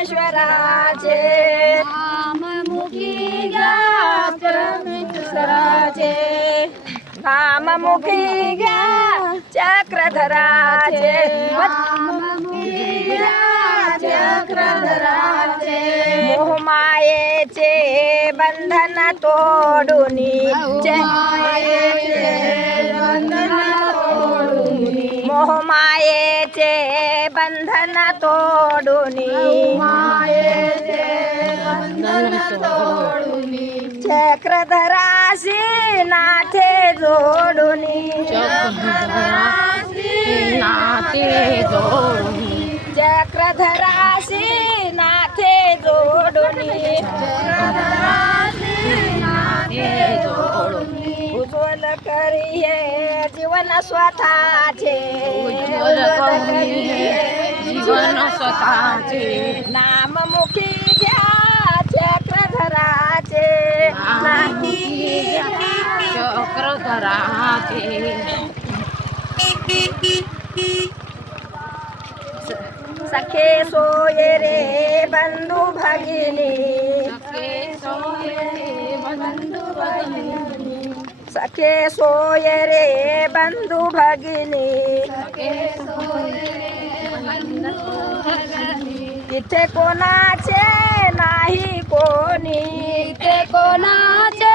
परमेश्वराचे नाममुखी घ्या परमेश्वराचे नाममुखी घ्या चक्रधराचे नाममुखी घ्या चक्रधराचे मोहमायेचे बंधन तोडुनी मायेचे बंधन तोडून मोहमायेचे बंधन तोडुनी. मायेचे बंधन तोडून. चक्रधराशी नाथे जोडुनी. नाते जोडून. चक्रधराशी नाथे जोडुनी. उज्ज्वल करिये जीवन स्वतःचे. जीवन स्वतःचे. नाममुखी घ्या चक्रधराचे चक्रधराचे सखे सोये रे बंधू भगिनी. सखे सोये रे बंधू भगिनी. तिथे कोणाचे नाही कोणी ते कोणाचे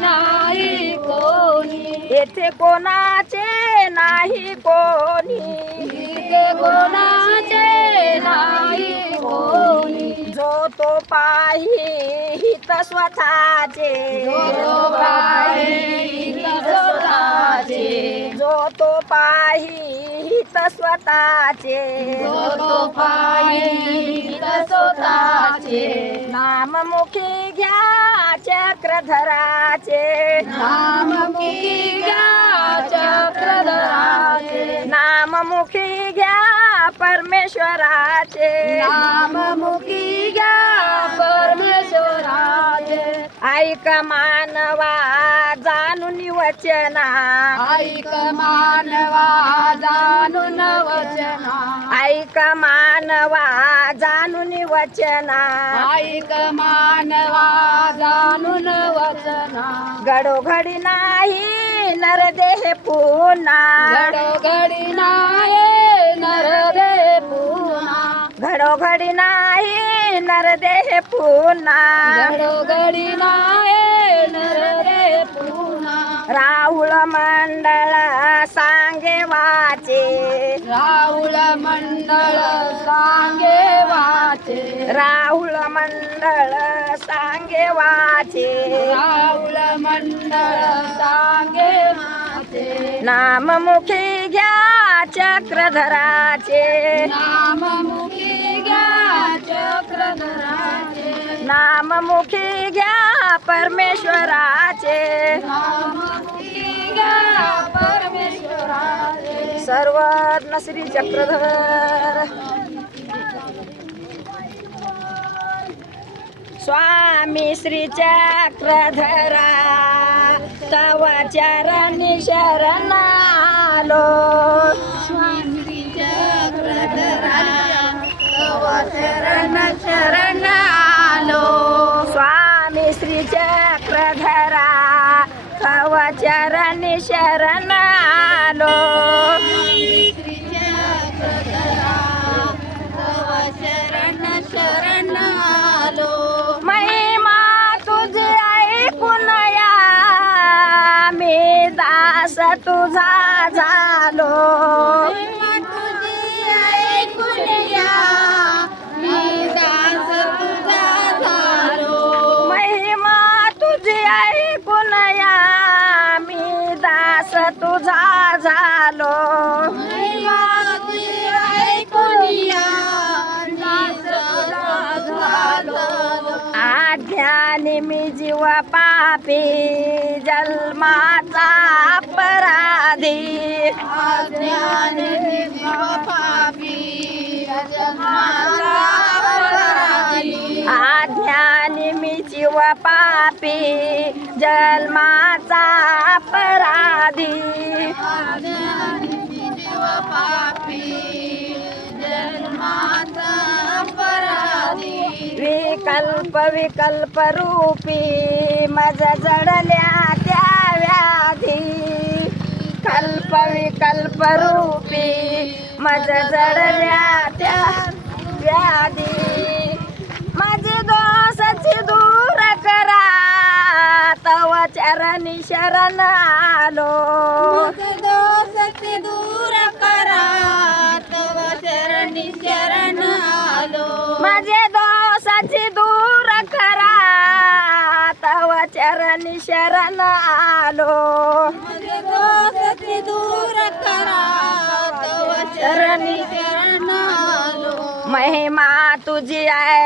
नाही कोणी येथे कोणाचे नाही कोणी ते कोणाचे नाही कोणी जो तो पाही हित स्वतःचे. जो तो पाही हित स्वतःचे. नाममुखी घ्या चक्रधराचे. नाममुखी परमेश्वराचे नाममुखी घ्या परमेश्वराचे ऐक मानवा जाणून वचना। ऐक मानवा जाणून वचना। ऐक मानवा जाणून वचना। ऐक मानवा जाणून वचना। गडोघडी नाही नरदेह पुन्हा। घडोघडी पुन्हा घडोघडी नाही नरदेह पुन्हा. घडोघडी नाये नरदे पुन्हा. राहुल मंडळ सांगे वाचे. राहुल मंडळ सांगे वाचे. राहुल मंडळ सांगे वाचे. राहुल मंडळ सांगे वाचे. नाममुखी घ्या चक्रधराचे. नाममुखी नाम चक्रधराचे घ्या परमेश्वराचे. नाममुखी घ्या परमेश्वराचे श्री चक्रधर. स्वामी श्री चक्रधरा. तव चरणी आज्ञानी मी जीव पापी जन्माचा अपराधी. अज्ञान पापी जन्माचा अपराधी. आज्ञानी मी जीव पापी जन्माचा अपराधी. जीव पापी जन्माचा कल्प विकल्प रूपी मज जडल्या त्या व्याधी. कल्प विकल्प रूपी मज जडल्या त्या व्याधी. माझे दोषाची दूर करा तव चरणी शरण आलो. दोषते दूर करा तव चरणी शरण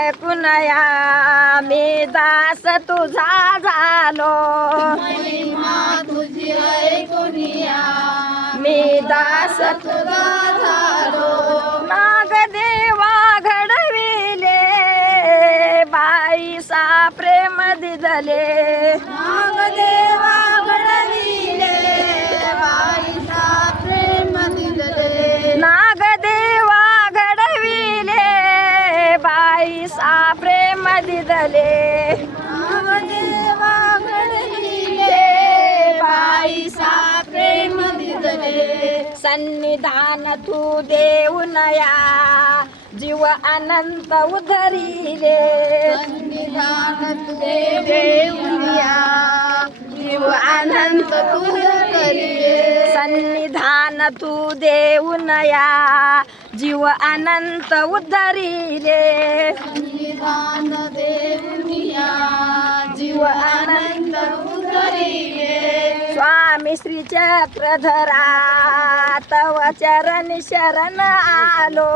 तुझी मी दास तुझा झालो तुझी ऐकुनिया मी दास तुझा झालो नाग देवा घडविले बाईसा प्रेम दिदले नाग देवा झाले. नागदेवा घडविले बाईसा प्रेम दिले सन्निधान तू देऊ नया. जीव अनंत उधरिले. संविधान तुझे देऊया जीव अनंत तुझ सन्निधान तू देऊन या. जीव अनंत उद्धरिले. देऊया जीव आनंद उतरिले स्वामी श्री चक्रधरा तव चरण शरण आलो.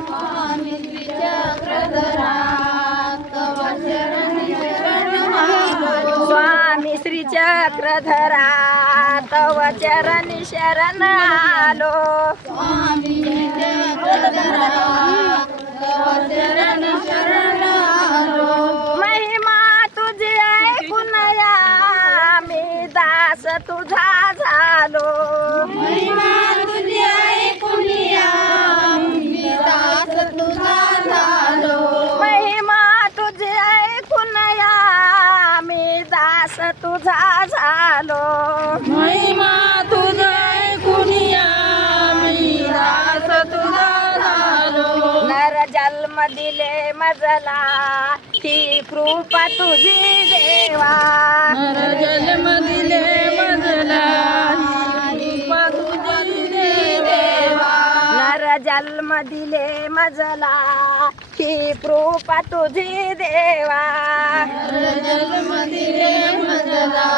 स्वामी चक्रधरा तव चरणी शरण आलो. स्वामी श्री चक्रधरा तव चरण शरण आलो. महिमा तुझी ऐकून या. मी दास तुझा झालो. महिमा तुझा ऐकून या मी दास तुझा झालो. नर जन्म दिले मजला ही कृपा तुझी देवा. नर जन्म दिले मजला जन्म दिले मजला ही कृपा तुझी देवा. जन्म दिले मजला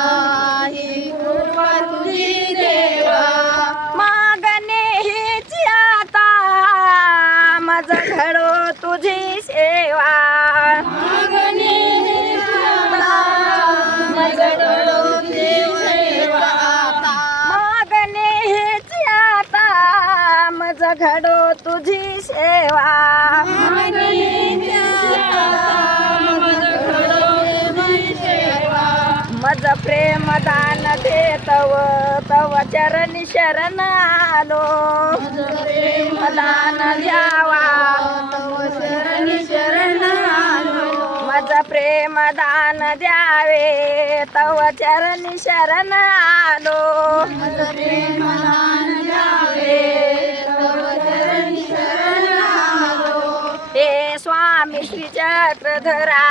ही कृपा तुझी देवा. तव तव चरणी शरण आलो. दान द्यावा. मज प्रेम दान द्यावे. तव चरणी शरण आलो. हे स्वामी श्री चक्रधरा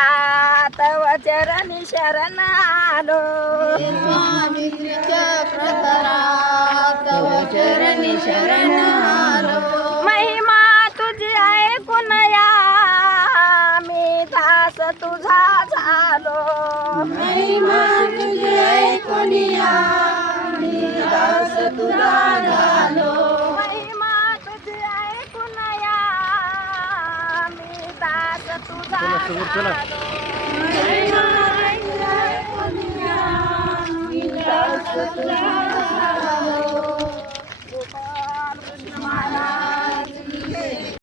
तव चरणी शरण आलो. शरण आलो महिमा तुझी ऐकून या मी दास तुझा झालो. महिमा तुझे ऐकून या मी दास तुझा झालो. महिमा तुझी ऐकून या मी दास तुझा झालो. महिमा तुझे ऐकून या मी दास तुझा